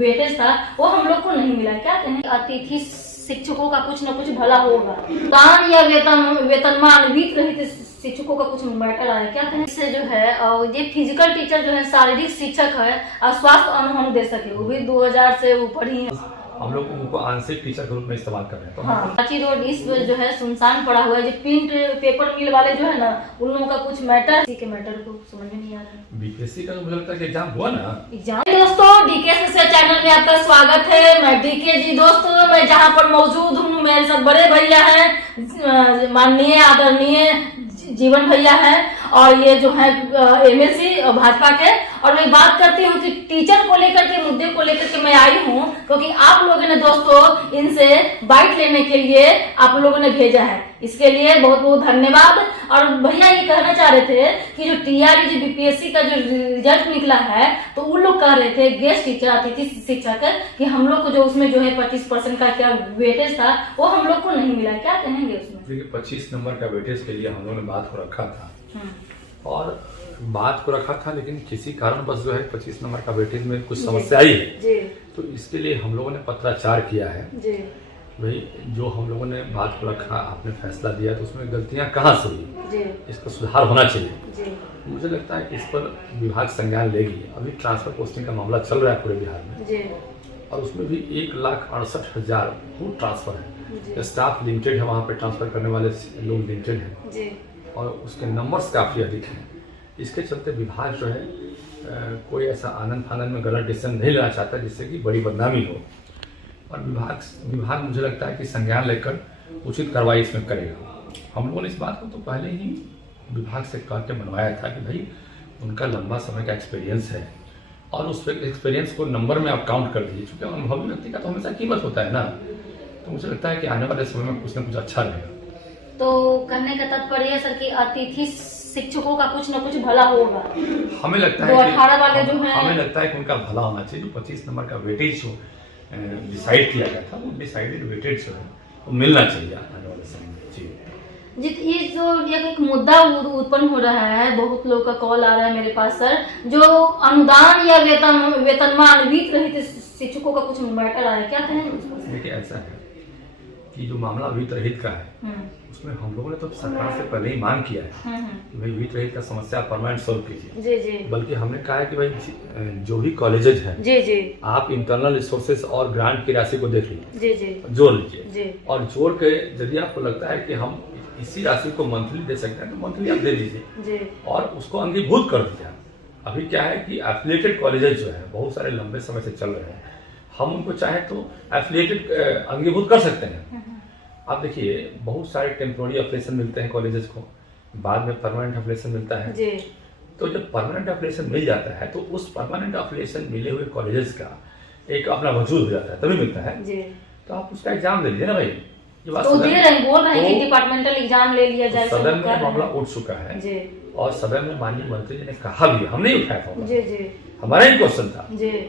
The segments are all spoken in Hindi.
वेटेज था वो हम लोग को नहीं मिला। क्या कहें, अतिथि शिक्षकों का कुछ न कुछ भला होगा, दान या वेतनमान वित्त रहित शिक्षकों का कुछ मैटर आया। क्या कहें, इससे जो है ये फिजिकल टीचर जो है शारीरिक शिक्षक है और स्वास्थ्य अनुभव दे सके, वो भी 2000 से ऊपर ही है। हम लोग उनको आंशिक टीचर के रूप में इस्तेमाल कर रहे हैं। तो हाँ, रांची रोड इस जो है सुनसान पड़ा हुआ है। जो प्रिंट पेपर मिल वाले जो है ना, उन लोगों का कुछ मैटर, इसी के मैटर को समझ में नहीं आ रहा है। बीपीएससी का तो मुझे लगता है कि एग्जाम हुआ ना। एग्जाम दोस्तों, डीके चैनल में आपका स्वागत है। मैं डीके जी दोस्तों, मैं जहाँ पर मौजूद हूँ, मेरे साथ बड़े भैया हैं, माननीय आदरणीय जीवन भैया है, और ये जो है एमएलसी भाजपा के। और मैं बात करती हूँ कि टीचर को लेकर के, मुद्दे को लेकर के मैं आई हूँ, क्योंकि आप लोगों ने दोस्तों इनसे बाइट लेने के लिए आप लोगों ने भेजा है, इसके लिए बहुत बहुत धन्यवाद। और भैया ये कहना चाह रहे थे कि जो टीआरई जो बीपीएससी का जो रिजल्ट निकला है, तो उन लोग कह रहे थे गेस्ट टीचर अतिथि शिक्षक कि हम लोग को जो उसमें जो है 25% का क्या वेटेज था वो हम लोग को नहीं मिला। क्या कहेंगे उसमें? देखिए 25 नंबर का वेटेज के लिए हम लोगों ने बात को रखा था, और बात को रखा था, लेकिन किसी कारण बस जो है 25 नंबर का वेटेज में कुछ समस्या आई है। तो इसके लिए हम लोगों ने पत्राचार किया है। भाई जो हम लोगों ने बात को रखा, आपने फैसला दिया, तो उसमें गलतियां कहाँ से हुई, इसका सुधार होना चाहिए। मुझे लगता है कि इस पर विभाग संज्ञान लेगी। अभी ट्रांसफर पोस्टिंग का मामला चल रहा है पूरे बिहार में, और उसमें भी 1,68,000 फुल ट्रांसफर है। स्टाफ लिमिटेड है, वहाँ पे ट्रांसफर करने वाले लोग लिमिटेड हैं, और उसके नंबर्स काफ़ी अधिक हैं। इसके चलते विभाग जो है कोई ऐसा आनंद फानंद में गलत डिसीजन नहीं लेना चाहता जिससे कि बड़ी बदनामी हो, और विभाग मुझे लगता है कि संज्ञान लेकर उचित कार्रवाई इसमें करेगा। हम लोगों ने इस बात को तो पहले ही विभाग से कह के मनवाया था कि भाई उनका लंबा समय का एक्सपीरियंस है, और उस एक्सपीरियंस को नंबर में आप काउंट कर दीजिए, क्योंकि अनुभवी व्यक्ति का तो हमेशा कीमत होता है ना। तो मुझे लगता है कि आने वाले समय में कुछ न कुछ अच्छा रहेगा। तो कहने का तात्पर्य है सर कि अतिथि शिक्षकों का कुछ न कुछ भला होगा। हमें लगता है 2018 वाले जो है, हमें लगता है कि उनका भला होना चाहिए। जो 25 नंबर का वेटेज जो डिसाइड किया गया था, वो डिसाइडेड वेटेज जो है वो मिलना चाहिए आने वाले समय में। ये जो एक मुद्दा उत्पन्न हो रहा है, बहुत लोग का कॉल आ रहा है मेरे पास सर, जो अनुदान या वेतनमान वित्त रहित शिक्षकों का कुछ मैटर आया। क्या कहेंगे? देखिए ऐसा है कि जो मामला वित्त रहित का है, उसमें हम लोगों ने तो सरकार से पहले ही मांग किया है कि भाई वित्त रहित का समस्या परमानेंट सॉल्व कीजिए। बल्कि हमने कहा है कि भाई जो भी कॉलेजेज हैं, आप इंटरनल रिसोर्सेज और ग्रांट की राशि को देख लीजिए, जोड़ लीजिए, और जोड़ के यदि आपको लगता है कि हम इसी राशि को मंथली दे सकते हैं तो मंथली आप दे लीजिए, और उसको अंगीभूत कर दीजिए। अभी क्या है कि एफिलिएटेड कॉलेजेज जो है बहुत सारे लंबे समय से चल रहे हैं, हम उनको चाहे तो एफिलिएटेड अंगीभूत कर सकते हैं। आप देखिए बहुत सारे टेम्पोररी एफिलिएशन मिलते हैं कॉलेजेस को, बाद में परमानेंट एफिलिएशन मिलता है। तो जब परमानेंट एफिलिएशन मिल जाता है, तो उस परमानेंट एफिलिएशन मिले हुए कॉलेजेस का एक अपना वजूद हो जाता है, तभी मिलता है। तो आप उसका एग्जाम दे लीजिए ना भाई। तो बोल रहे हैं कि डिपार्टमेंटल एग्जाम ले लिया जाए। सदन में मामला उठ चुका है, और सदन में माननीय मंत्री जी ने कहा भी, हम नहीं उठाया था, हमारा ही क्वेश्चन था,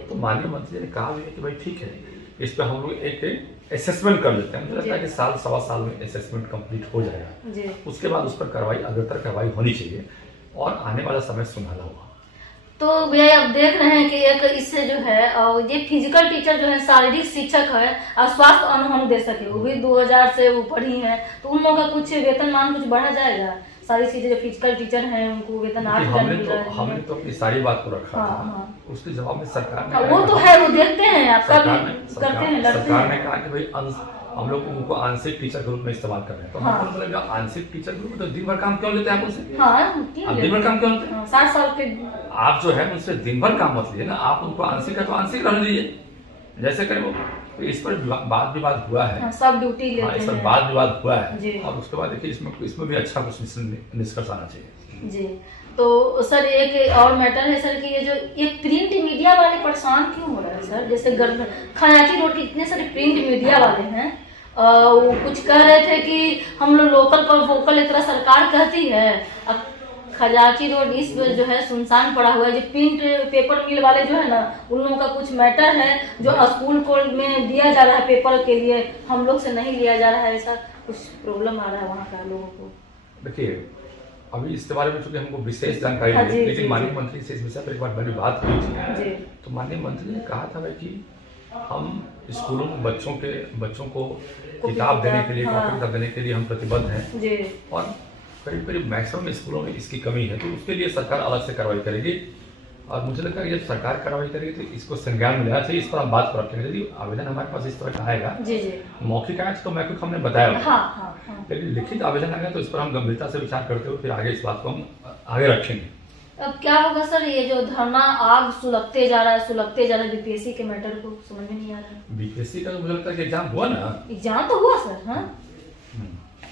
तो माननीय मंत्री जी ने कहा भी है कि भाई ठीक है, इस पर हम लोग एक असेसमेंट कर लेते हैं। मुझे लगता है कि साल सवा साल में असेसमेंट कंप्लीट हो जाएगा, उसके बाद उस पर कार्रवाई, अग्रतर कार्रवाई होनी चाहिए, और आने वाला समय सुनहरा होगा। तो भैया आप देख रहे हैं कि एक इससे जो है ये फिजिकल टीचर जो है शारीरिक शिक्षक है और स्वास्थ्य अनुभव दे सके, वो भी 2000 से ऊपर ही है, तो उन लोगों का कुछ वेतनमान कुछ बढ़ा जाएगा? सारी चीजें जो फिजिकल टीचर हैं उनको वेतन 8,000 मिल रहा है। हमने तो अपनी सारी बात को रखा था, उसके जवाब में सरकार ने, वो तो है, वो देखते हैं आपका भी करते हैं, सरकार ने कहा कि भाई हम लोग उनको आंशिक टीचर के रूप में इस्तेमाल कर रहे हैं। तो हमको लगा आंशिक टीचर के रूप में तो दिन भर काम क्यों लेते हैं आप उनसे? आप दिन भर काम क्यों लेते हैं? 60 साल के आप जो है उनसे दिन भर काम मत लीजिए ना, आप उनको आंशिक है तो आंशिक रहने दीजिए, जैसे करें वो। तो इस पर वाद विवाद हुआ है, सब ड्यूटी लेते हैं, इस पर वाद विवाद हुआ है, और उसके बाद देखिए इसमें भी अच्छा कुछ निष्कर्ष आना चाहिए जी। तो सर एक और मैटर है सर कि ये जो ये प्रिंट मीडिया वाले परेशान क्यों हो रहे हैं सर? जैसे खराची रोड के इतने सारे प्रिंट मीडिया वाले हैं, वो कुछ कह रहे थे कि हम लोग लोकल पर वोकल, एक तरह सरकार कहती है। अब खजाची रोड इस जो है सुनसान पड़ा हुआ है। जो प्रिंट पेपर मिल वाले जो है ना, उन लोगों का कुछ मैटर है जो स्कूल को में दिया जा रहा है पेपर के लिए, हम लोग से नहीं लिया जा रहा है, ऐसा कुछ प्रॉब्लम आ रहा है वहाँ का लोगों को। देखिए अभी इसके बारे में चूंकि हमको विशेष जानकारी नहीं है, लेकिन माननीय मंत्री से इस विषय पर एक बार मेरी बात हुई थी, तो माननीय मंत्री ने कहा था भाई कि हम स्कूलों में बच्चों को किताब देने के लिए, कॉपी किताब देने के लिए हम प्रतिबद्ध हैं जी। और करीब करीब मैक्सिमम स्कूलों में इसकी कमी है, तो उसके लिए सरकार अलग से कार्रवाई करेगी। और मुझे लगता है कि जब सरकार कार्रवाई करेगी तो इसको संज्ञान में लेना चाहिए, इस पर हम बात कर रखेंगे। यदि आवेदन हमारे पास इस तरह का आएगा, जी जी, मौखिक आया तो मैं हमने बताया, हाँ। लेकिन लिखित आवेदन आएगा तो इस पर हम गंभीरता से विचार करते हुए फिर आगे इस बात को हम आगे रखेंगे। अब क्या होगा सर, ये जो धरना आग सुलगते जा रहा है बीपीएससी के मैटर को समझ में नहीं आ रहा है। बीपीएससी का तो मुझे लगता है कि एग्जाम हुआ ना, एग्जाम तो हुआ सर, हाँ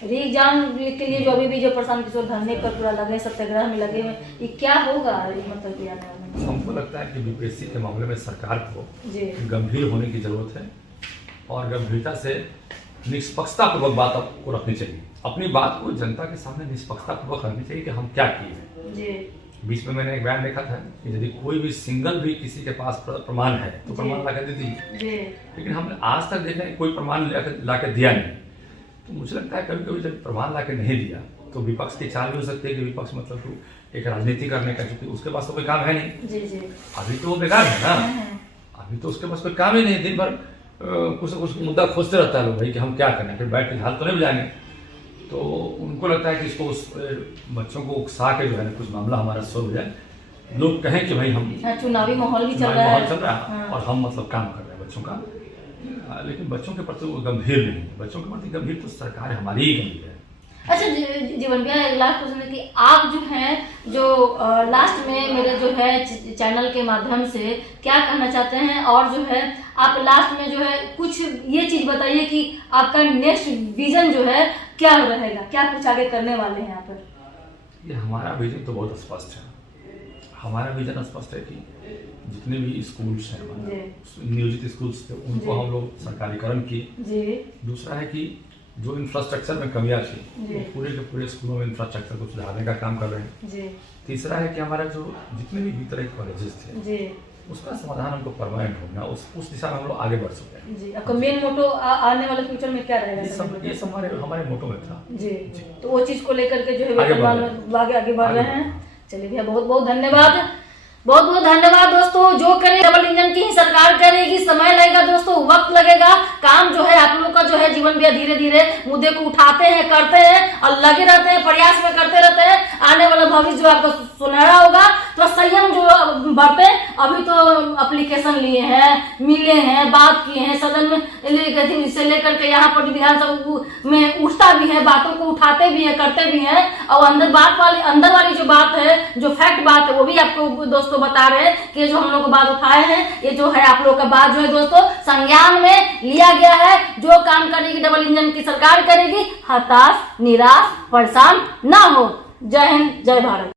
री एग्जाम के लिए जो अभी भी जो प्रशांत किशोर धरने पर पूरा लगे, सत्याग्रह में लगे हुए, ये क्या होगा मतलब कि आने वाले में? हमको लगता है कि बीपीएससी के मामले में सरकार को जी गंभीर होने की जरूरत है और गंभीरता से निष्पक्षता पूर्वक बात आपको रखनी चाहिए। अपनी बात को जनता के सामने निष्पक्षता पूर्वक रखनी चाहिए कि हम क्या किए जी। बीच में मैंने एक बयान देखा था कि यदि कोई भी सिंगल भी किसी के पास प्रमाण है तो प्रमाण ला कर दे दीजिए, लेकिन हमने आज तक देखा कोई प्रमाण ला के दिया नहीं। तो मुझे लगता है कभी कभी जब प्रमाण ला के नहीं दिया तो विपक्ष की चाल भी हो सकती है कि विपक्ष मतलब तो एक राजनीति करने का, क्योंकि उसके पास तो कोई काम है नहीं। जी जी। अभी तो वो बेकार है ना, अभी तो उसके पास कोई काम ही नहीं, दिन भर कुछ न कुछ मुद्दा खोजते रहता है लोग भाई कि हम क्या करें, फिर बैठ के हाल तो नहीं बजाएंगे। तो उनको लगता है कि इसको बच्चों को उकसा के जो है कुछ मामला हमारा सॉल्व हो जाए, लोग कहें कि भाई हम चुनावी माहौल भी चल रहा है और हम मतलब काम कर रहे हैं बच्चों का, लेकिन बच्चों के प्रति वो गंभीर नहीं है। बच्चों के प्रति गंभीर तो सरकार हमारी ही गंभीर है। अच्छा जीवन भैया, एक लास्ट क्वेश्चन है कि आप जो हैं जो लास्ट में मेरे जो है चैनल के माध्यम से क्या कहना चाहते हैं, और जो है आप लास्ट में जो है कुछ ये चीज बताइए कि आपका नेक्स्ट विजन जो है क्या रहेगा, क्या कुछ आगे करने वाले हैं यहाँ पर? ये हमारा विजन तो बहुत स्पष्ट है। हमारा विजन स्पष्ट है कि जितने भी स्कूल्स हैं, नियोजित स्कूल्स थे, उनको हम लोग सरकारीकरण किए। दूसरा है कि जो इंफ्रास्ट्रक्चर में कमियां थी, पूरे के पूरे स्कूलों में इंफ्रास्ट्रक्चर को सुधारने का काम कर रहे हैं। तीसरा है कि हमारा जो जितने भी भीतर कॉलेजेस थे उसका समाधान हमको परमानेंट होना, उस दिशा में हम लोग आगे बढ़ सकते हैं। जी, आपका मेन मोटो आने वाले फ्यूचर में क्या रहेगा? ये सब हमारे मोटो में था जी। तो वो चीज को लेकर के जो है आगे बढ़ रहे हैं। चलिए भैया, बहुत बहुत धन्यवाद, बहुत बहुत धन्यवाद दोस्तों। जो करे डबल इंजन की ही सरकार करेगी, समय लगेगा दोस्तों, वक्त लगेगा, काम जो है आप लोग का जो है जीवन भैया धीरे धीरे मुद्दे को उठाते हैं, करते हैं और लगे रहते हैं, प्रयास में करते रहते हैं। आने वाला भविष्य जो आपका सुनहरा होगा, तो संयम जो बरते। अभी तो एप्लीकेशन लिए हैं, मिले हैं, बात किए हैं, सदन में से लेकर के यहाँ पर विधानसभा में उठता भी है, बातों को उठाते भी है, करते भी हैं, और अंदर वाली जो बात है, जो फैक्ट बात है, वो भी आपको दोस्तों बता रहे हैं कि जो हम लोग बात उठाए हैं, ये जो है आप लोग का बात जो है दोस्तों संज्ञान में लिया गया है। जो काम करेगी डबल इंजन की सरकार करेगी, हताश, निराश, परेशान ना हो। जय हिंद, जय भारत।